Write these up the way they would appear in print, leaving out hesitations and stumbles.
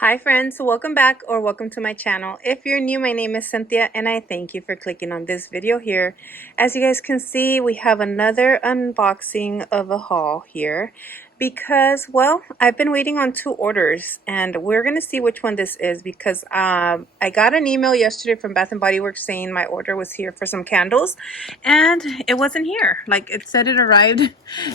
Hi friends, welcome back or welcome to my channel. If you're new, my name is Cynthia and I thank you for clicking on this video here. As you guys can see, we have another unboxing of a haul here because, well, I've been waiting on two orders and we're going to see which one this is because I got an email yesterday from Bath & Body Works saying my order was here for some candles and it wasn't here. Like, it said it arrived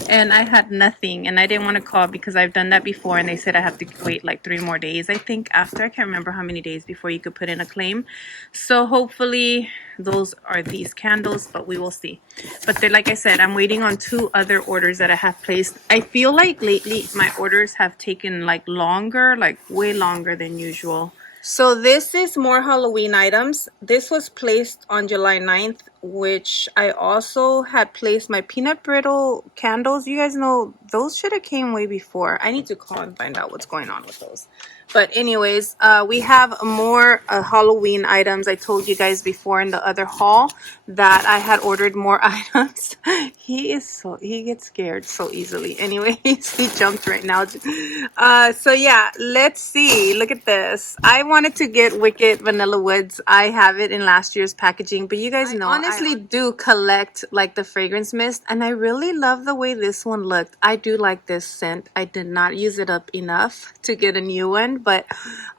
and I had nothing, and I didn't want to call because I've done that before and they said I have to wait like 3 more days, I think, after. I can't remember how many days before you could put in a claim. So hopefully those are these candles, but we will see. But they're, like I said, I'm waiting on two other orders that I have placed. I feel like lately my orders have taken like longer, like way longer than usual. So this is more Halloween items. This was placed on July 9th, which I also had placed my peanut brittle candles. You guys know those should have came way before. I need to call and find out what's going on with those. But anyways, we have more Halloween items. I told you guys before in the other haul that I had ordered more items. He gets scared so easily. Anyways, he jumped right now. So yeah, let's see. Look at this. I wanted to get Wicked Vanilla Woods. I have it in last year's packaging, but you guys know I honestly do collect like the fragrance mist, and I really love the way this one looked. I do like this scent. I did not use it up enough to get a new one, but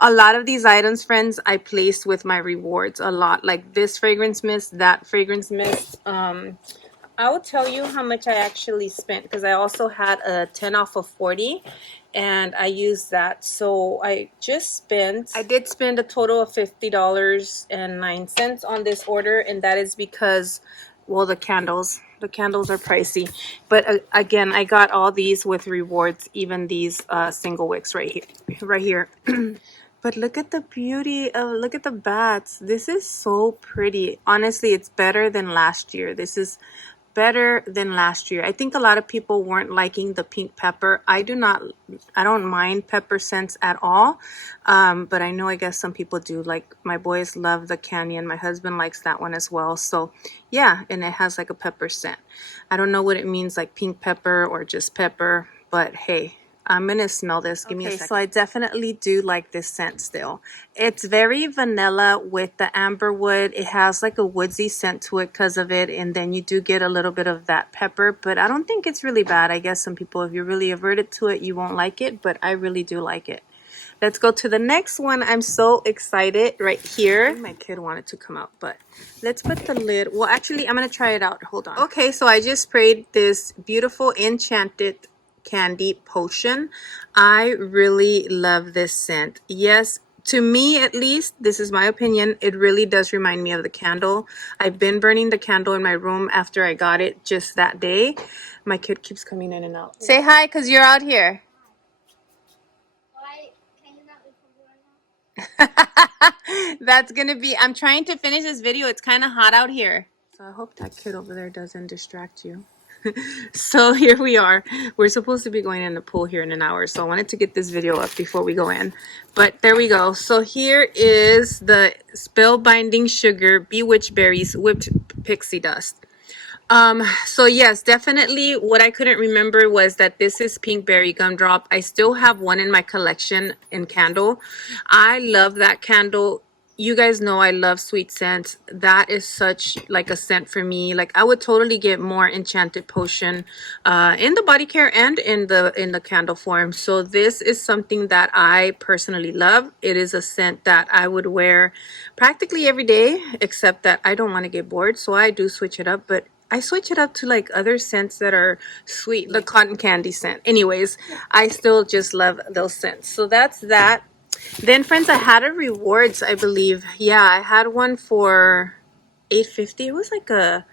a lot of these items, friends, I placed with my rewards a lot. Like this fragrance mist, that fragrance mist. I will tell you how much I actually spent because I also had a 10 off of 40 and I used that. So I did spend a total of $50.09 on this order, and that is because, well, the candles are pricey. But again, I got all these with rewards, even these single wicks right here. But look at the beauty of, look at the bats. This is so pretty. Honestly, it's better than last year. This is better than last year. I think a lot of people weren't liking the pink pepper. I don't mind pepper scents at all. But I know, I guess some people do. Like my boys love the Canyon. My husband likes that one as well. So yeah, and it has like a pepper scent. I don't know what it means, like pink pepper or just pepper, but hey, I'm gonna smell this. Give me a second. So I definitely do like this scent still. It's very vanilla with the amber wood. It has like a woodsy scent to it because of it, and then you do get a little bit of that pepper, but I don't think it's really bad. I guess some people, if you're really averted to it, you won't like it, but I really do like it. Let's go to the next one. I'm so excited right here. My kid wanted to come out, but let's put the lid. Well, actually, I'm gonna try it out. Hold on. Okay, so I just sprayed this beautiful Enchanted candy potion. I really love this scent. Yes, to me at least, this is my opinion, it really does remind me of the candle. I've been burning the candle in my room after I got it just that day. My kid keeps coming in and out. Say hi, because you're out here. Why can you not record right now? That's gonna be, I'm trying to finish this video. It's kind of hot out here. So I hope that kid over there doesn't distract you. So here we are. We're supposed to be going in the pool here in an hour, so I wanted to get this video up before we go in, but there we go. So here is the Spellbinding Sugar Bewitched Berries Whipped Pixie Dust. So yes, definitely what I couldn't remember was that this is Pink Berry Gumdrop. I still have one in my collection in candle. I love that candle. You guys know I love sweet scents. That is such like a scent for me. Like I would totally get more Enchanted Potion in the body care and in the candle form. So this is something that I personally love. It is a scent that I would wear practically every day, except that I don't want to get bored, so I do switch it up. But I switch it up to like other scents that are sweet, the cotton candy scent. Anyways, I still just love those scents. So that's that. Then friends, I had a rewards, I believe. Yeah, I had one for $8.50.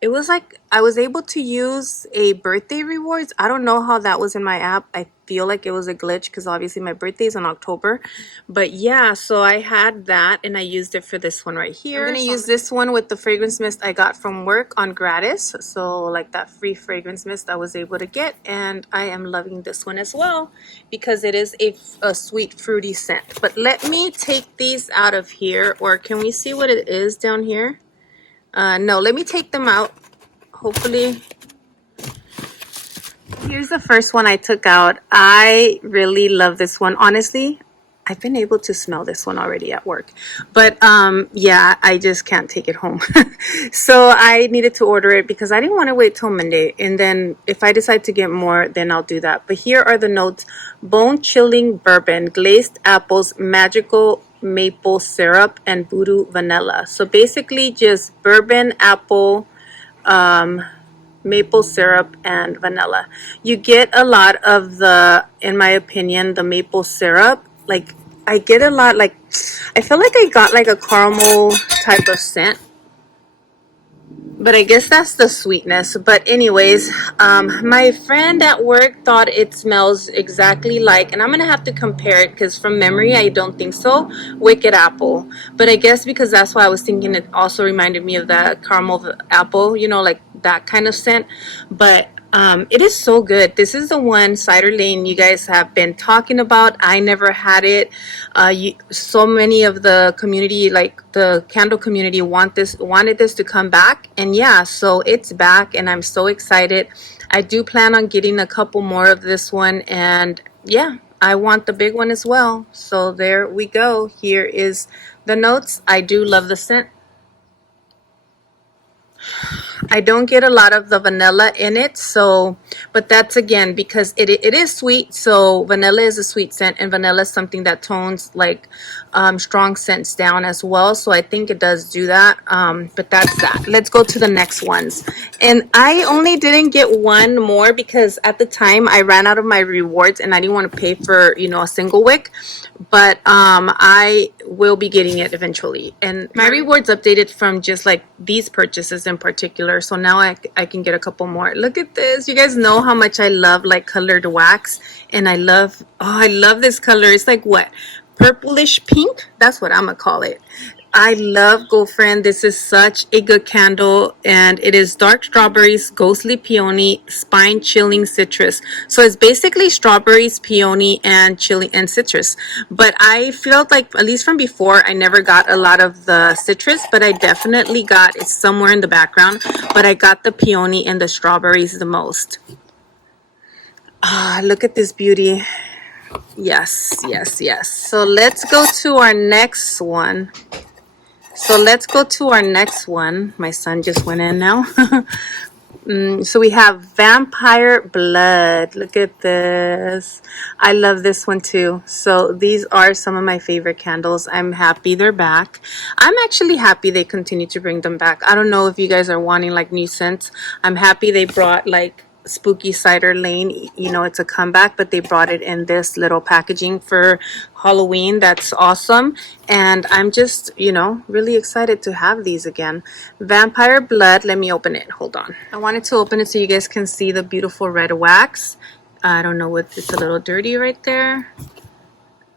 It was like I was able to use a birthday rewards. I don't know how that was in my app. I feel like it was a glitch because obviously my birthday is in October. But yeah, so I had that and I used it for this one right here. I'm going to use this one with the fragrance mist I got from work on gratis. So like that free fragrance mist I was able to get. And I am loving this one as well because it is a sweet fruity scent. But let me take these out of here, or can we see what it is down here? No, let me take them out. Hopefully Here's the first one I took out. I really love this one. Honestly, I've been able to smell this one already at work. But yeah, I just can't take it home. So I needed to order it because I didn't want to wait till Monday. And then if I decide to get more, then I'll do that. But here are the notes. Bone chilling bourbon, glazed apples, magical maple syrup, and voodoo vanilla. So basically just bourbon, apple, maple syrup, and vanilla. You get a lot of the, in my opinion, the maple syrup. Like I get a lot, like I feel like I got like a caramel type of scent, but I guess that's the sweetness. But anyways, my friend at work thought it smells exactly like, and I'm gonna have to compare it because from memory I don't think so, Wicked Apple. But I guess because that's why I was thinking it also reminded me of that caramel apple, you know, like that kind of scent. But it is so good. This is the one, Cider Lane, you guys have been talking about. I never had it. So many of the community, like the candle community, wanted this to come back, and yeah, so it's back, and I'm so excited. I do plan on getting a couple more of this one, and yeah, I want the big one as well. So there we go. Here is the notes. I do love the scent. I don't get a lot of the vanilla in it, so, but that's again because it is sweet. So vanilla is a sweet scent, and vanilla is something that tones like strong scents down as well. So I think it does do that. But that's that. Let's go to the next ones. And I only didn't get one more because at the time I ran out of my rewards and I didn't want to pay for, you know, a single wick. But I will be getting it eventually. And my rewards updated from just like these purchases in particular. So now I can get a couple more. Look at this. You guys know how much I love like colored wax. And I love, oh, I love this color. It's like what? Purplish pink? That's what I'm going to call it. I love Girlfriend. This is such a good candle, and it is dark strawberries, ghostly peony, spine chilling citrus. So it's basically strawberries, peony, and chili and citrus. But I felt like, at least from before, I never got a lot of the citrus, but I definitely got, it's somewhere in the background, but I got the peony and the strawberries the most. Ah, look at this beauty. Yes, yes, yes. So let's go to our next one. My son just went in now. So we have Vampire Blood. Look at this. I love this one too. So these are some of my favorite candles. I'm happy they're back. I'm actually happy they continue to bring them back. I don't know if you guys are wanting like new scents. I'm happy they brought like Spooky Cider Lane. You know, it's a comeback, but they brought it in this little packaging for Halloween. That's awesome. And I'm just, you know, really excited to have these again. Vampire Blood. Let me open it. Hold on. I wanted to open it so you guys can see the beautiful red wax. I don't know what, it's a little dirty right there.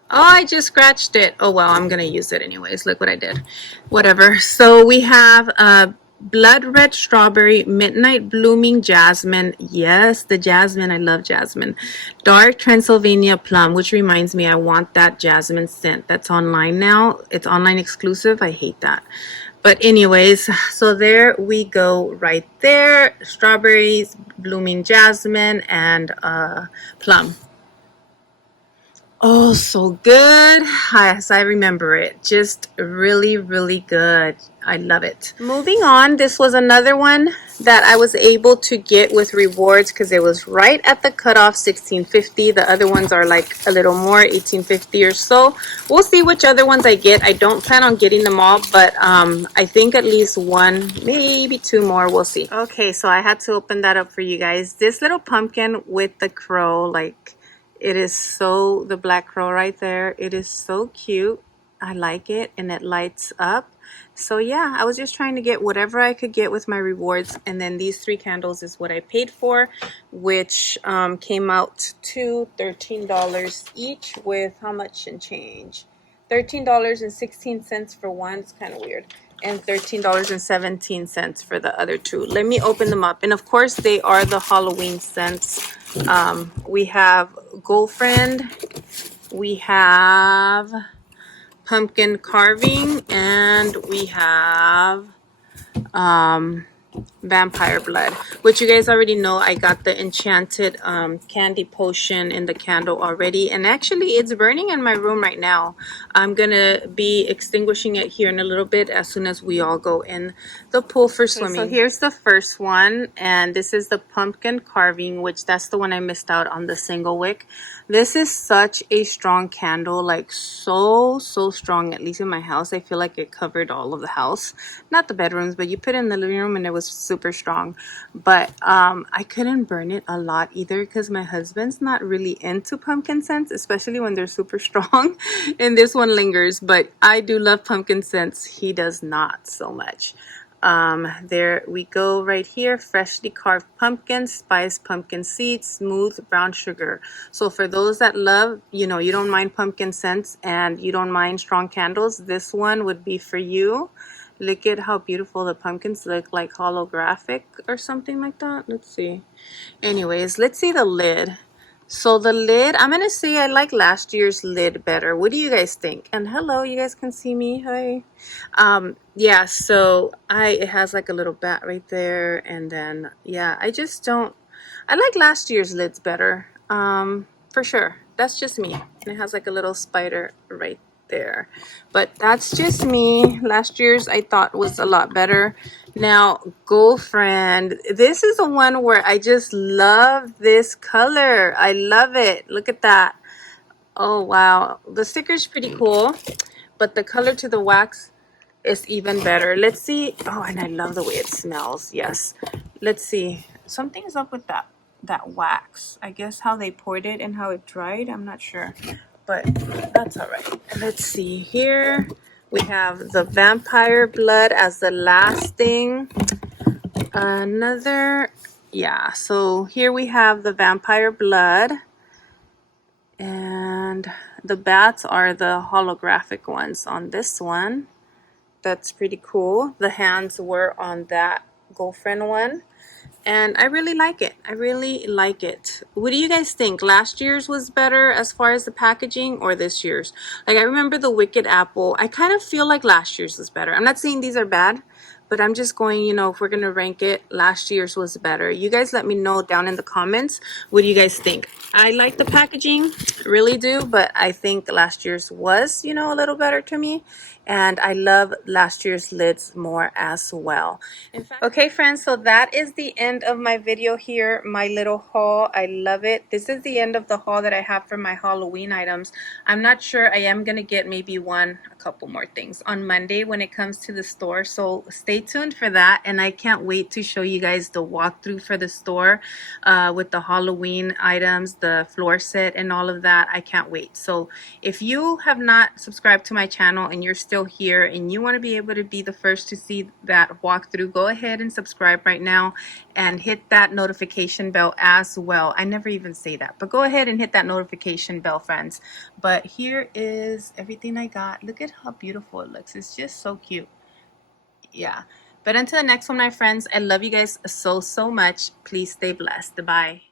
Oh, I just scratched it. Oh, well, I'm going to use it anyways. Look what I did. Whatever. So we have Blood Red Strawberry, Midnight Blooming Jasmine. Yes, the jasmine. I love jasmine. Dark Transylvania Plum, which reminds me, I want that jasmine scent. That's online now. It's online exclusive. I hate that. But anyways, so there we go right there. Strawberries, blooming jasmine, and plum. Oh, so good. Yes, I remember it. Just really, really good. I love it. Moving on, this was another one that I was able to get with rewards because it was right at the cutoff, $16.50. The other ones are like a little more, $18.50 or so. We'll see which other ones I get. I don't plan on getting them all, but I think at least one, maybe two more. We'll see. Okay, so I had to open that up for you guys. This little pumpkin with the crow, like, it is so, the black crow right there, it is so cute. I like it, and it lights up. So yeah, I was just trying to get whatever I could get with my rewards, and then these 3 candles is what I paid for, which came out to $13 each, with how much and change? $13.16 for one. It's kind of weird. And $13.17 for the other 2. Let me open them up. And of course, they are the Halloween scents. We have Girlfriend. We have pumpkin carving, and we have vampire blood, which you guys already know. I got the Enchanted candy potion in the candle already, and actually it's burning in my room right now. I'm gonna be extinguishing it here in a little bit as soon as we all go in the pool for swimming. So here's the first one, and this is the pumpkin carving, which that's the one I missed out on the single wick. This is such a strong candle, like so strong. At least in my house, I feel like it covered all of the house, not the bedrooms, but you put it in the living room and it was super strong. But I couldn't burn it a lot either because my husband's not really into pumpkin scents, especially when they're super strong. And this one lingers, but I do love pumpkin scents. He does not so much. There we go right here. Freshly carved pumpkin, spiced pumpkin seeds, smooth brown sugar. So for those that love, you know, you don't mind pumpkin scents and you don't mind strong candles, this one would be for you. Look at how beautiful the pumpkins look, like holographic or something like that. Let's see. Anyways, let's see the lid. So the lid, I'm gonna say I like last year's lid better. What do you guys think? And hello, you guys can see me. Hi. Yeah, so it has like a little bat right there, and then yeah, I just don't, I like last year's lids better. For sure. That's just me. And it has like a little spider right there. But that's just me. Last year's I thought was a lot better. Now, girlfriend, this is the one where I just love this color. I love it. Look at that. Oh, wow. The sticker's pretty cool, but the color to the wax is even better. Let's see. Oh, and I love the way it smells. Yes. Let's see. Something's up with that wax. I guess how they poured it and how it dried. I'm not sure, but that's all right. Let's see here. We have the vampire blood as the last thing. Another, yeah. So here we have the vampire blood, and the bats are the holographic ones on this one. That's pretty cool. The hands were on that girlfriend one. And I really like it. I really like it. What do you guys think? Last year's was better as far as the packaging or this year's? Like I remember the Wicked Apple. I kind of feel like last year's was better. I'm not saying these are bad, but I'm just going, you know, if we're going to rank it, last year's was better. You guys let me know down in the comments. What do you guys think? I like the packaging, really do, but I think last year's was, you know, a little better to me. And I love last year's lids more as well. In fact, okay, friends, so that is the end of my video here, my little haul. I love it. This is the end of the haul that I have for my Halloween items. I'm not sure. I am going to get maybe a couple more things on Monday when it comes to the store. So stay tuned for that. And I can't wait to show you guys the walkthrough for the store with the Halloween items, the floor set and all of that. I can't wait. So if you have not subscribed to my channel and you're still here and you want to be able to be the first to see that walkthrough, go ahead and subscribe right now and hit that notification bell as well. I never even say that, but go ahead and hit that notification bell, friends. But here is everything I got. Look at how beautiful it looks. It's just so cute. Yeah. But until the next one, my friends, I love you guys so much. Please stay blessed. Bye.